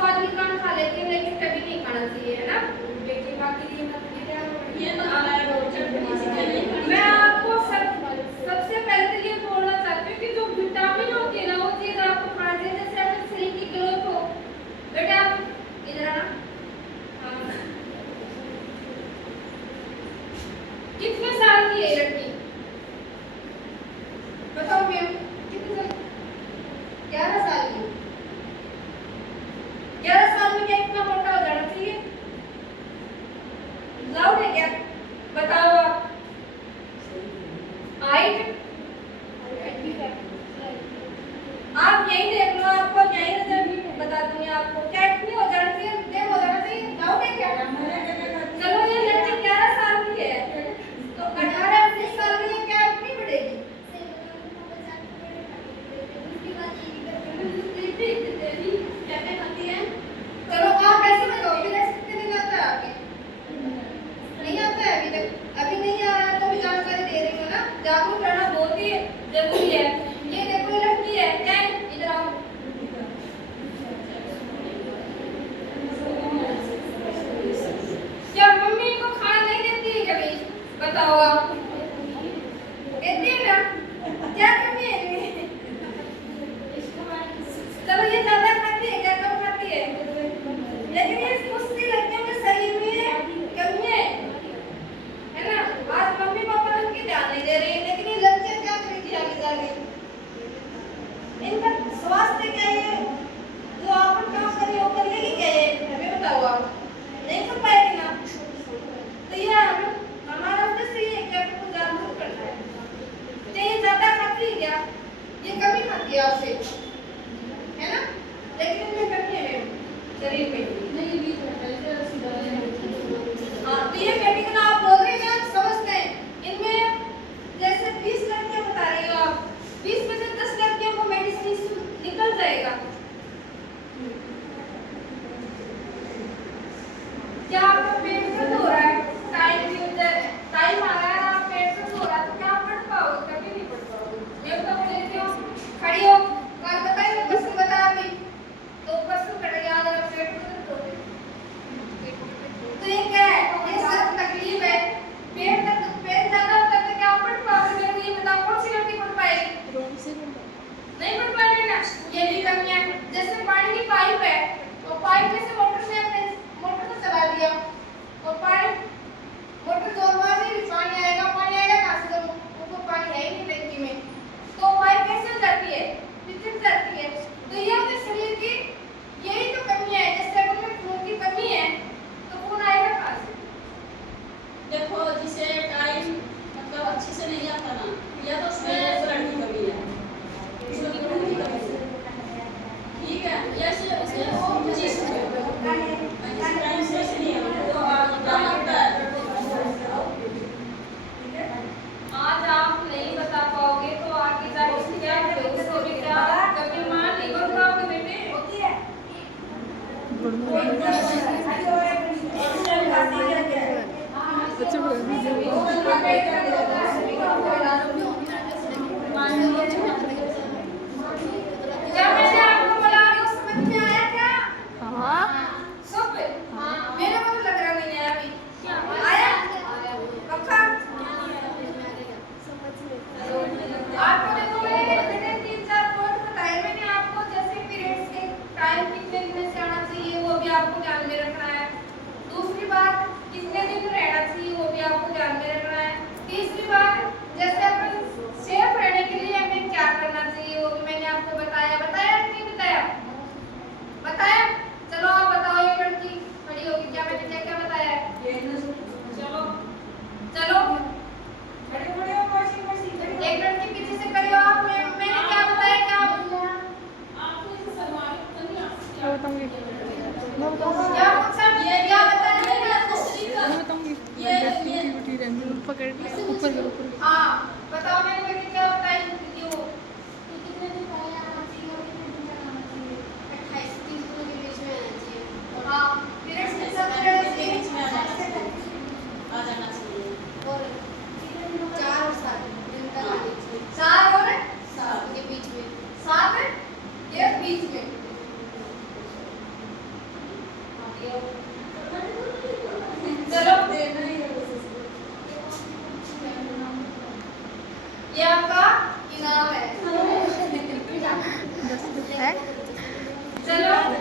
स्वाद की खाना खा लेती है लेकिन कभी नहीं खाना चाहिए, है ना। बेटी बाकी ये मैं आपको सबसे पहले तो ये बोलना चाहती हूँ कि जो विटामिन होती है ना वो चीज आपको खाना चाहिए, जैसे आपके शरीर की ग्रोथ हो। बेटा आप इधर आना। कितने साल की है लड़की बताओ मैम, कितने साल? 11 साल की। 11 साल में क्या इतना मोटा हो जाना चाहिए? लाउड है क्या? बताओ आप। हाइट आप यही देख लो, आपको यही रिजल्ट बता दूंगी आपको। क्या इतनी हो जाना चाहिए? देर हो जाना चाहिए? लाउड है क्या? चलो ये लड़की 11 साल की है तो 18-19 साल में ये क्या इतनी बढ़ेगी? कहते खाती है। चलो आप ऐसे बताओ फिर ऐसे कितने दिन आता है आपके? नहीं आता है अभी तक? अभी नहीं आ रहा है तो भी जानकारी दे रही हूँ ना, जागरूक रहना बहुत ही जरूरी है। ये देखो ये लड़की है, क्या है? इधर आओ। क्या मम्मी को खाना नहीं देती है कभी? बताओ आप। देती है ना? क्या कमी है इनमें? चलो ये ज्यादा खाती है क्या कम खाती है? लेकिन ये मुझसे लड़कियों के शरीर में कमी है ना। आज मम्मी पापा उनकी ध्यान नहीं दे रहे हैं, लेकिन ये लड़कियां क्या करेगी आगे जाके? इनका स्वास्थ्य क्या है? जो आप काम कर रहे हो कर लेगी क्या ये? हमें बताओ आप। नहीं कर पाएगी ना। तो ये हमारा उद्देश्य ये है कि आपको जागरूक करना है। तो ये ज्यादा खाती है क्या? ये कमी खाती है आपसे, है ना। लेकिन इनमें कमी है मैम शरीर में। हाँ तो ये कैटेगरी आप बोल रहे हैं ना, समझते हैं। इनमें जैसे 20 लड़कियां बता रही हो आप, 20 में से 10 लड़कियों को मेडिसिन निकल जाएगा। क्या आपका पेट दर्द हो रहा है? टाइम आ रहा है, आप पेट दर्द हो रहा है तो क्या आप पढ़ पाओगे? कभी नहीं पढ़ पाओगे। मैं तो बोले क्यों खड़ी हो और बताइए क्वेश्चन बता अभी। तो क्वेश्चन कट याद रख पेट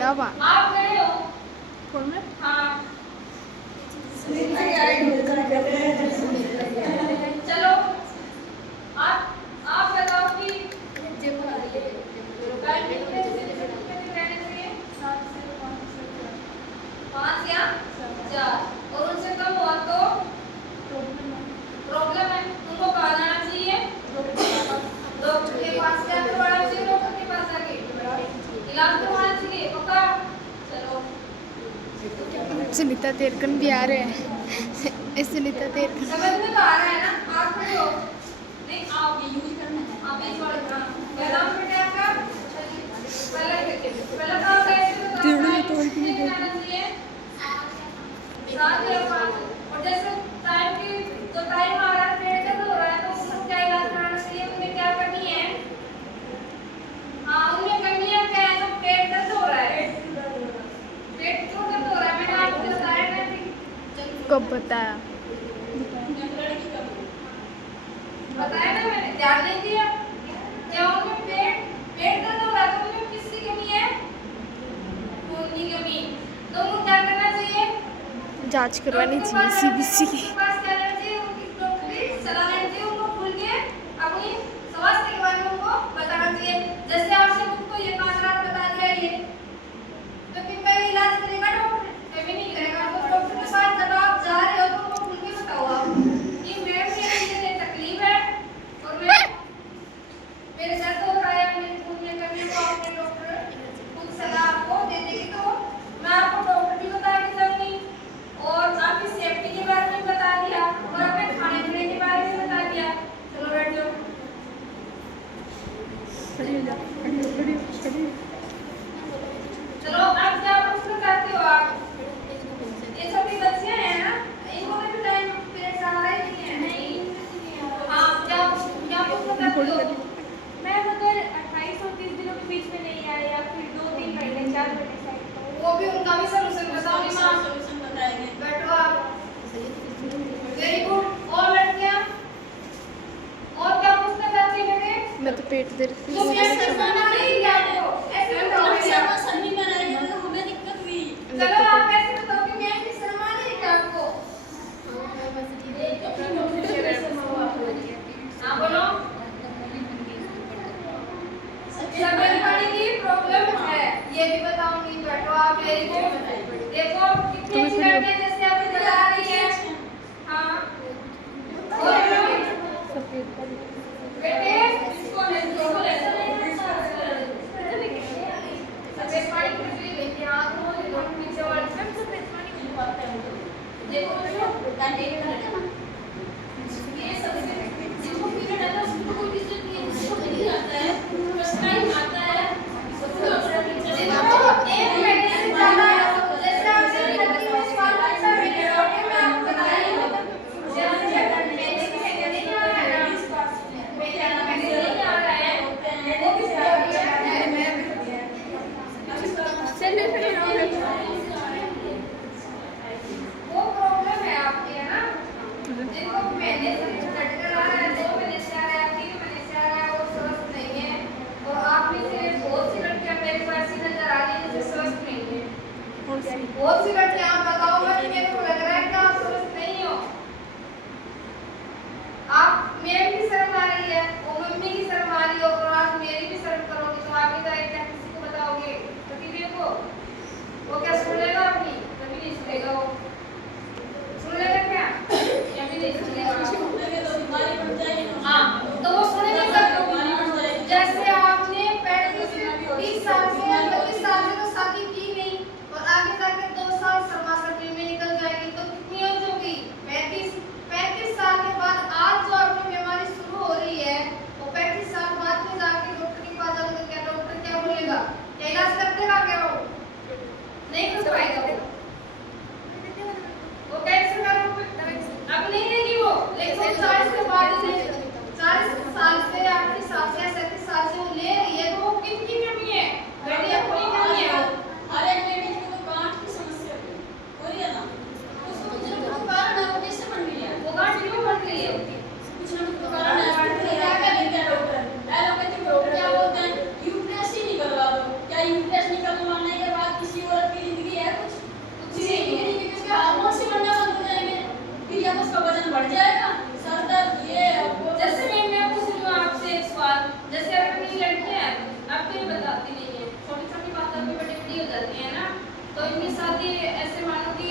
जावा आप खड़े हो कौन में हाँ चलो आप बताओ कि गाइड कितने से कितने रहने चाहिए 5 या 4 और उनसे कम हुआ तो प्रॉब्लम है उनको कहाँ जाना चाहिए डॉक्टर के पास क्या करवाना चाहिए डॉक्टर के पास आके इलाज करवाना चाहिए पक्का चलो सुनीता तेरकन भी आ रहे हैं सुनीता तेरकन समझ में तो आ रहा है ना आप खड़े हो नहीं आप ये यूज करना है आप इस वाले का पहला बेटे आपका पहला काम कैसे बताना चाहिए साथ ही और जैसे टाइम की तो टाइम आ रहा है पेट दर्द हो रहा है तो उसको क्या इलाज कराना चाहिए उन्हें क्या करनी है हाँ उन्हें करनी है क्या है तो पेट दर्द हो रहा है पेट क्यों दर्द हो रहा है मैंने आपको बताया ना कब बताया बताया ना मैंने ध्यान नहीं दिया क्या उनमें पेट दर्द हो रहा है तो उनमें किसकी कमी है खून की कमी तो उनको क्या करना चाहिए जांच करवानी चाहिए सीबीसी की पास क्या लेना चाहिए उनकी डॉक्टर की सलाह लेनी चाहिए उनको खुल के अपनी स्वास्थ्य के बारे में उनको बताना चाहिए जैसे आपने मुझको ये 5 रात बता दिया ये तो फिर का इलाज करेगा डॉक्टर कभी नहीं करेगा तो डॉक्टर के पास जब आप जा रहे हो तो उनको खुल के बताओ आप कि मैम ये तकलीफ है और मैं मेरे दर्द हो रहा है मेरे खून में कमी को आपने डॉक्टर खुद सलाह आपको दे देगी तो मैं आपको डॉक्टर भी बता के जाऊंगी और आपकी सेफ्टी के बारे में बता दिया और अपने खाने पीने के बारे में बता दिया चलो बैठ जाओ चलो अब क्या प्रश्न करते हो आप ये सभी बच्चे हैं ना इनको भी टाइम पीरियड आ रहा है नहीं हाँ क्या प्रश्न करते हो मैम अगर 28 और 30 दिनों के बीच में नहीं आए या फिर 2-3 महीने 4 महीने साइड वो भी उनका भी सॉल्यूशन बताओ मां सॉल्यूशन बताएंगे बैठो आप वेरी गुड और लड़कियां और क्या पूछना चाहती है बेटे मैं तो पेट दर्द तो पेट दर्द आ रही है आपको ऐसे बताओ सन्नी में रह गए तो हमें दिक्कत हुई चलो आप ऐसे बताओ कि मैं भी शर्मा नहीं क्या आपको हाँ बोलो सफेद पानी की प्रॉब्लम है ये भी बताऊंगी बैठो आप वेरी गुड देखो कितने सिगरेट जैसे अभी बता रही है हाँ और बेटे इसको सफेद पानी की लेके हाथ धो नीचे वाले सफेद पानी की बात है देखो ये सबसे जिनको पीरियड आता है उसको कोई डिस्टर्ब नहीं है जिसको नहीं आता है फर्स्ट टाइम आता है एक महीने से ज्यादा जैसे आपसे नकली में सवाल पूछा मैंने रोटी में आपको बताया जब महीने की महीने नहीं आ रहा है महीने नहीं आ रहा है वो भी वो प्रॉब्लम है आपकी है ना जिनको महीने से लटकन आ रहा है 2 महीने से आ रहा है 3 महीने से आ रहा है वो स्वस्थ नहीं है और आप में से बहुत सी लड़कियां मेरे पास ही नजर आ रही है जो स्वस्थ नहीं है बहुत सी लड़कियां आप बताओ मत मेरे को लग रहा है कि आप स्वस्थ नहीं हो आप मेरी भी शर्म आ रही है और मम्मी की शर्म आ रही हो और आप मेरी भी शर्म करोगे तो आगे जाके क्या किसी को बताओगे पतिदेव को वो क्या सुन लेगा अपनी कभी नहीं सुनेगा वो सुन लेगा क्या कभी नहीं सुनेगा हाँ तो वो सुने नहीं सकते जैसे आपने 35 साल से 32 साल से तो शादी की नहीं और आगे जाके 2 साल शर्मा सर्कल में निकल जाएगी तो कितनी एज होगी 35 साल के बाद आज जो आपकी बीमारी शुरू हो रही है वो 35 साल बाद में जाके डॉक्टर के पास जाओगे क्या डॉक्टर क्या बोलेगा क्या इलाज कर देगा क्या वो नहीं कर पाएगा वो कैंसर का रूप अब नहीं देगी वो लेकिन 40 के बाद ही 40 साल से 38 साल से 37 साल से वो ले रही है तो वो कितनी कमी है बेटी अपनी कमी है हर एक लेडीज को तो गांठ की समस्या हो रही है ना उसको जो कारण है वो कैसे बन रही है वो गांठ क्यों बन रही है कुछ ना कुछ कारण है क्या करेंगे डॉक्टर एलोपैथिक डॉक्टर क्या बोलते हैं यूट्रस ही निकलवा दो क्या यूट्रस निकलवाने के बाद जाती है ना, तो इनकी शादी ऐसे मानो कि